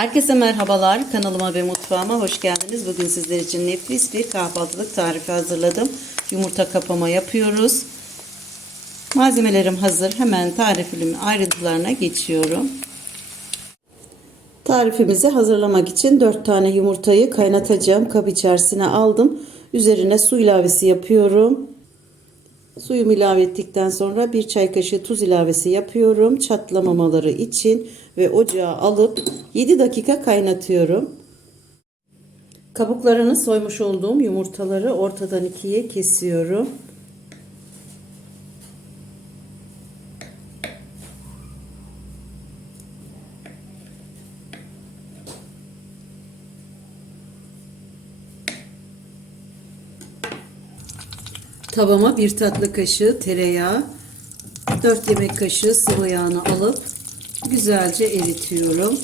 Herkese merhabalar. Kanalıma ve mutfağıma hoş geldiniz. Bugün sizler için nefis bir kahvaltılık tarifi hazırladım. Yumurta kapama yapıyoruz. Malzemelerim hazır. Hemen tarifimin ayrıntılarına geçiyorum. Tarifimizi hazırlamak için 4 tane yumurtayı kaynatacağım. Kap içerisine aldım. Üzerine su ilavesi yapıyorum. Suyumu ilave ettikten sonra bir çay kaşığı tuz ilavesi yapıyorum. Çatlamamaları için ve ocağa alıp 7 dakika kaynatıyorum. Kabuklarını soymuş olduğum yumurtaları ortadan ikiye kesiyorum. Tavama bir tatlı kaşığı tereyağı, 4 yemek kaşığı sıvı yağını alıp güzelce eritiyorum.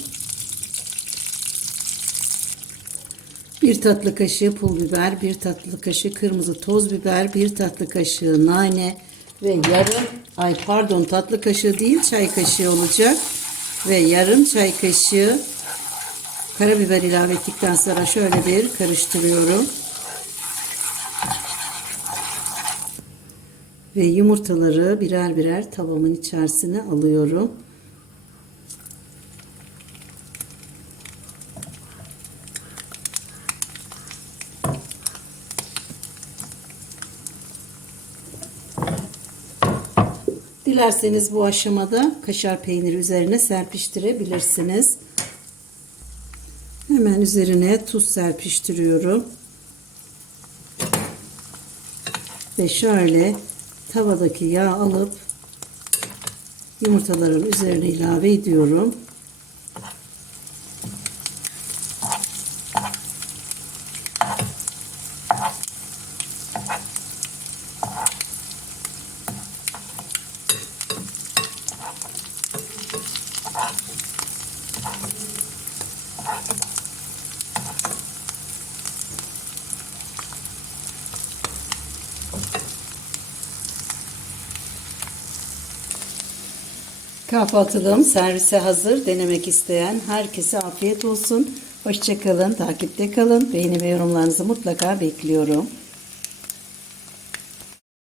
Bir tatlı kaşığı pul biber, bir tatlı kaşığı kırmızı toz biber, bir tatlı kaşığı nane ve yarım, ay pardon tatlı kaşığı değil çay kaşığı olacak ve yarım çay kaşığı karabiber ilave ettikten sonra şöyle bir karıştırıyorum. Ve yumurtaları birer birer tavamın içerisine alıyorum. Dilerseniz bu aşamada kaşar peyniri üzerine serpiştirebilirsiniz. Hemen üzerine tuz serpiştiriyorum. Ve şöyle tavadaki yağ alıp yumurtaların üzerine ilave ediyorum. Kahvaltılığım servise hazır. Denemek isteyen herkese afiyet olsun. Hoşçakalın, takipte kalın. Beğeni ve yorumlarınızı mutlaka bekliyorum.